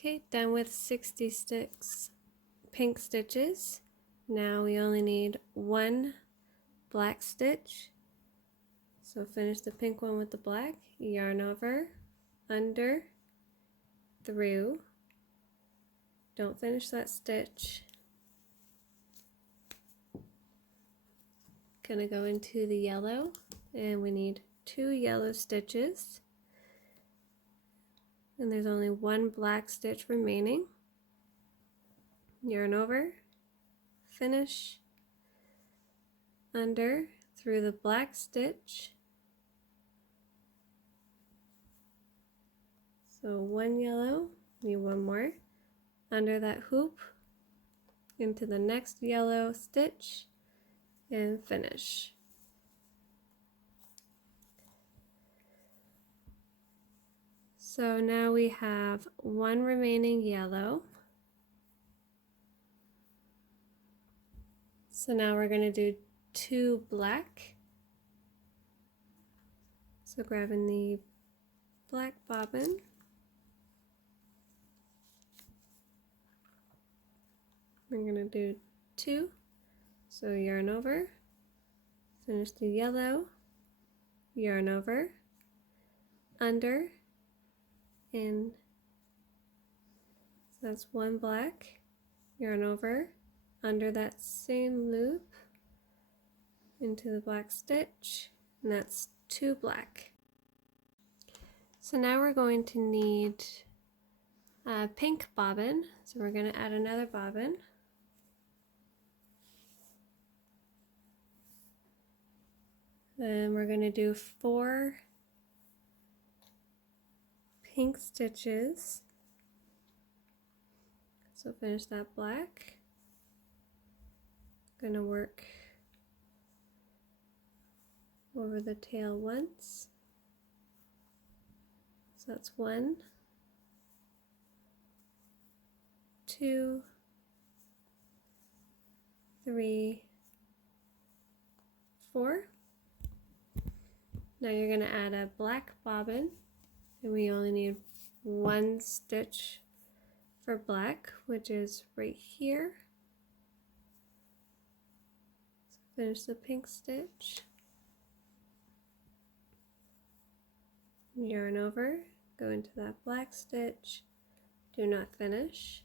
Okay, done with 66 pink stitches. Now we only need one black stitch. So finish the pink one with the black, yarn over, under, through. Don't finish that stitch. Gonna go into the yellow, and we need 2 yellow stitches. And there's only one black stitch remaining. Yarn over, finish, under, through the black stitch. So one yellow, need one more, under that hoop, into the next yellow stitch, and finish. So now we have one remaining yellow. So now we're going to do 2 black. So grabbing the black bobbin, we're going to do 2. So yarn over, finish the yellow, yarn over, under, in. So that's 1 black, yarn over, under that same loop, into the black stitch, and that's 2 black. So now we're going to need a pink bobbin, so we're going to add another bobbin. And we're going to do 4 pink stitches. So finish that black. Going to work over the tail once. So that's 1, 2, 3, 4. Now you're going to add a black bobbin, and we only need 1 stitch for black, which is right here. So finish the pink stitch, yarn over, go into that black stitch, do not finish.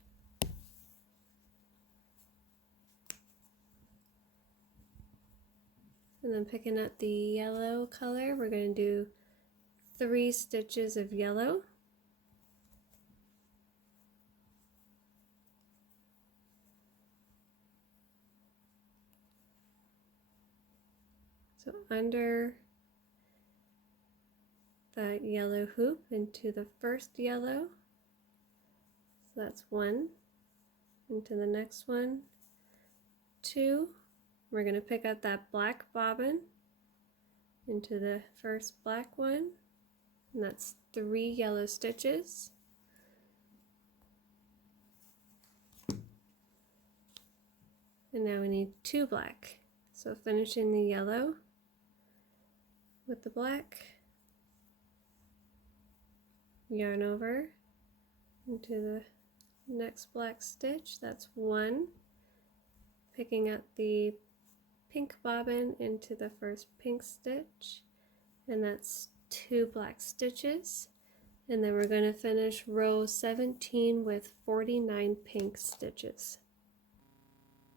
And then picking up the yellow color, we're going to do 3 stitches of yellow. So under that yellow hoop into the first yellow. So that's 1, into the next one, 2. We're going to pick up that black bobbin into the first black one, and that's 3 yellow stitches. And now we need 2 black. So finishing the yellow with the black, yarn over into the next black stitch, that's 1, picking up the pink bobbin into the first pink stitch, and that's 2 black stitches, and then we're going to finish row 17 with 49 pink stitches.